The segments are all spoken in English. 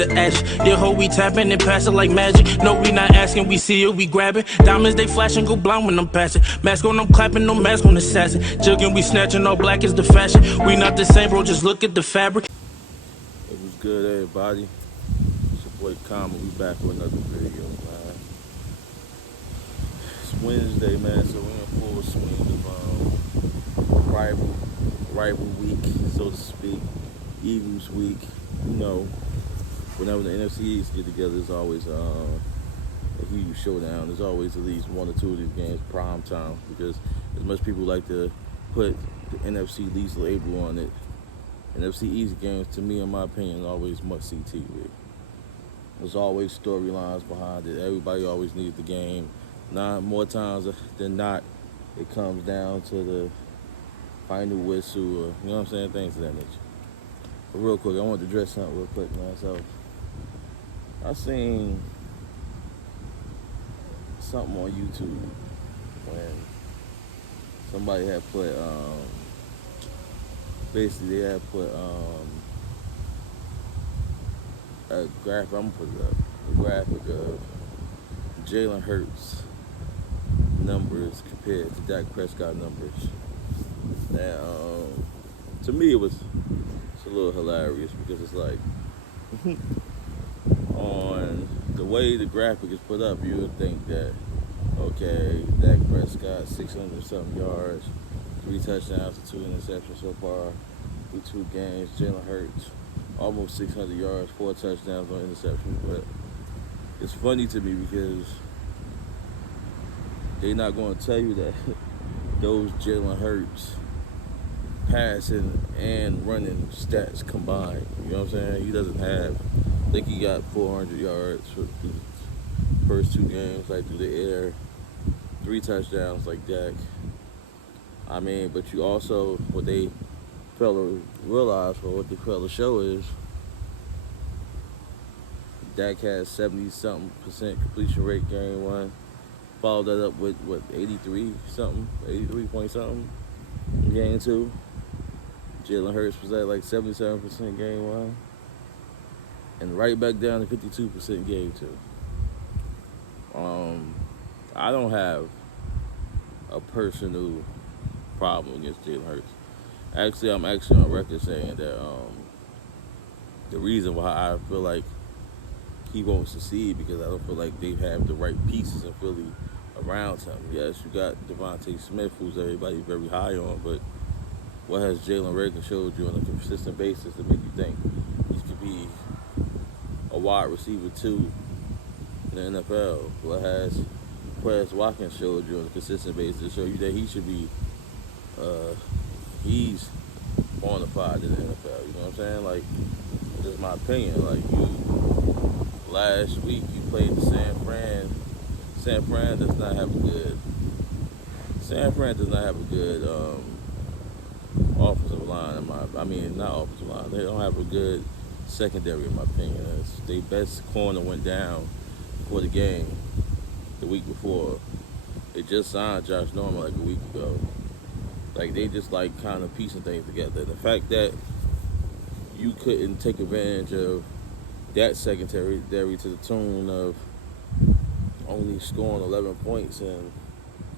the action. Yeah, ho, we tapping and passing like magic. No, we not asking, we see it, we grabbing. Diamonds, they flashing, go blind when I'm passing. Mask on, I'm clapping, no mask on assassin. Jugging, we snatching, all black is the fashion. We not the same, bro, just look at the fabric. It was good, everybody. It's your boy Kama. We back with another video, man. It's Wednesday, man, so we're in full swing of rival week, so to speak. Eagles week. You know, whenever the NFC East get together, there's always a huge showdown. There's always at least one or two of these games prime time, because as much people like to put the NFC least label on it, NFC East games, to me, in my opinion, always must-see TV. There's always storylines behind it. Everybody always needs the game. More times than not, it comes down to the final whistle, or, you know what I'm saying, things of that nature. But real quick, I wanted to address something real quick, man. So, I seen something on YouTube when somebody had put, basically they had put a graphic, I'm gonna put it up, a graphic of Jalen Hurts numbers compared to Dak Prescott numbers. Now, to me it's a little hilarious, because it's like, on the way the graphic is put up, you would think that, okay, Dak Prescott, 600 something yards, 3 touchdowns and 2 interceptions so far through 2 games. Jalen Hurts, almost 600 yards, 4 touchdowns, 1 interception. But it's funny to me because they're not going to tell you that those Jalen Hurts passing and running stats combined. You know what I'm saying? He doesn't have, I think he got 400 yards for the first 2 games, like through the air, 3 touchdowns like Dak. I mean, but you also, what they fail to realize, or what they fail to show, is Dak has 70-something% completion rate game 1. Followed that up with, 83-something, 83 point something game 2. Jalen Hurts was at like 77% game 1. And right back down to 52% game 2. I don't have a personal problem against Jalen Hurts. Actually, I'm on record saying that the reason why I feel like he won't succeed, because I don't feel like they have the right pieces in Philly around him. Yes, you got Devontae Smith, who's everybody very high on, but what has Jalen Reagor showed you on a consistent basis to make you think he could be a wide receiver 2 in the NFL? What has Quez Watkins showed you on a consistent basis to show you that he should be, he's bona fide in the NFL? You know what I'm saying? Like, that's my opinion. Like, last week you played the San Fran. San Fran does not have a good offensive line. Not offensive line. They don't have a good secondary, in my opinion. Their best corner went down for the game the week before. They just signed Josh Norman like a week ago. Like, they just like kind of piecing things together. The fact that you couldn't take advantage of that secondary to the tune of only scoring 11 points, and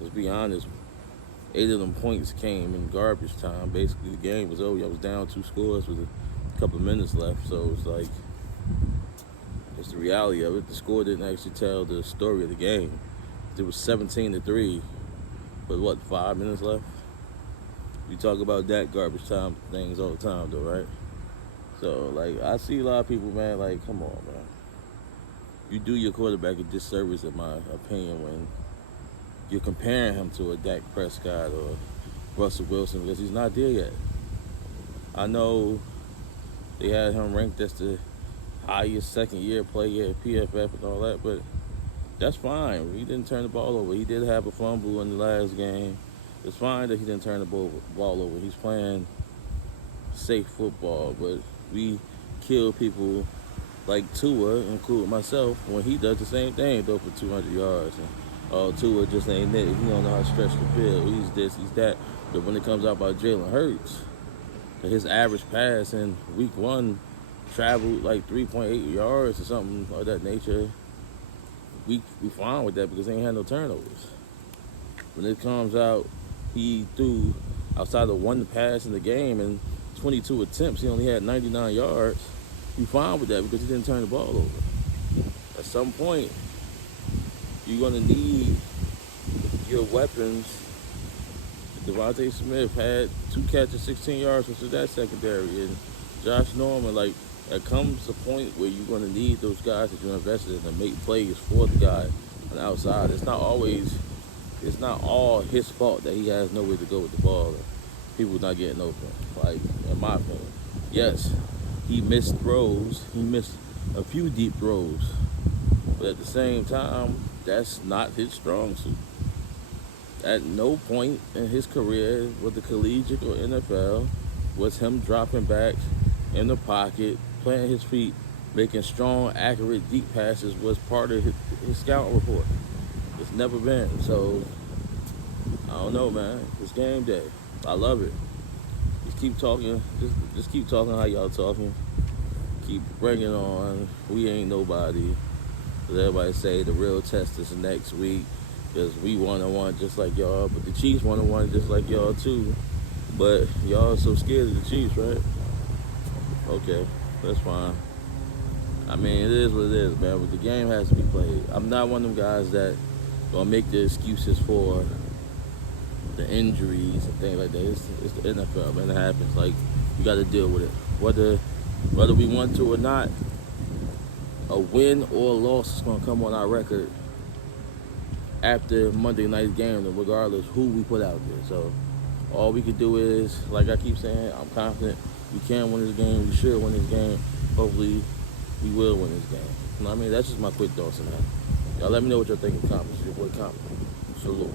let's be honest, 8 of them points came in garbage time. Basically, the game was over. I was down 2 scores with a couple of minutes left, so it's like, it's the reality of it. The score didn't actually tell the story of the game. It was 17-3, but 5 minutes left? We talk about that garbage time things all the time, though, right? So, like, I see a lot of people, man, like, come on, man. You do your quarterback a disservice, in my opinion, when you're comparing him to a Dak Prescott or Russell Wilson, because he's not there yet. I know they had him ranked as the highest second-year player at PFF and all that, but that's fine. He didn't turn the ball over. He did have a fumble in the last game. It's fine that he didn't turn the ball over. He's playing safe football, but we kill people like Tua, including myself, when he does the same thing, though, for 200 yards. And Tua just ain't it. He don't know how to stretch the field. He's this, he's that. But when it comes out by Jalen Hurts, his average pass in week 1 traveled like 3.8 yards or something of that nature, we fine with that because they ain't had no turnovers. When it comes out, he threw outside of one pass in the game and 22 attempts. He only had 99 yards. We fine with that because he didn't turn the ball over. At some point, you're gonna need your weapons. Devontae Smith had 2 catches, 16 yards, which is that secondary, and Josh Norman. Like, there comes a point where you're gonna need those guys that you invested in to make plays for the guy on the outside. It's not all his fault that he has nowhere to go with the ball. And people not getting open. Like, in my opinion, yes, he missed throws. He missed a few deep throws, but at the same time, that's not his strong suit. At no point in his career, whether collegiate or NFL, was him dropping back in the pocket, planting his feet, making strong, accurate, deep passes was part of his scouting report. It's never been. So, I don't know, man. It's game day. I love it. Just keep talking. Just keep talking how y'all talking. Keep bringing on. We ain't nobody. Because everybody say the real test is next week. Because we 1-1 just like y'all. But the Chiefs 1-1 just like y'all too. But y'all so scared of the Chiefs, right? Okay, that's fine. I mean, it is what it is, man. But the game has to be played. I'm not one of them guys that gonna make the excuses for the injuries and things like that. It's the NFL, man. It happens. Like, you got to deal with it. Whether we want to or not, a win or a loss is gonna come on our record after Monday night's game, regardless who we put out there. So all we can do is, like I keep saying, I'm confident we can win this game. We should win this game. Hopefully, we will win this game. You know what I mean? That's just my quick thoughts on that. Y'all let me know what y'all think in the comments. Your boy Comment. Salute.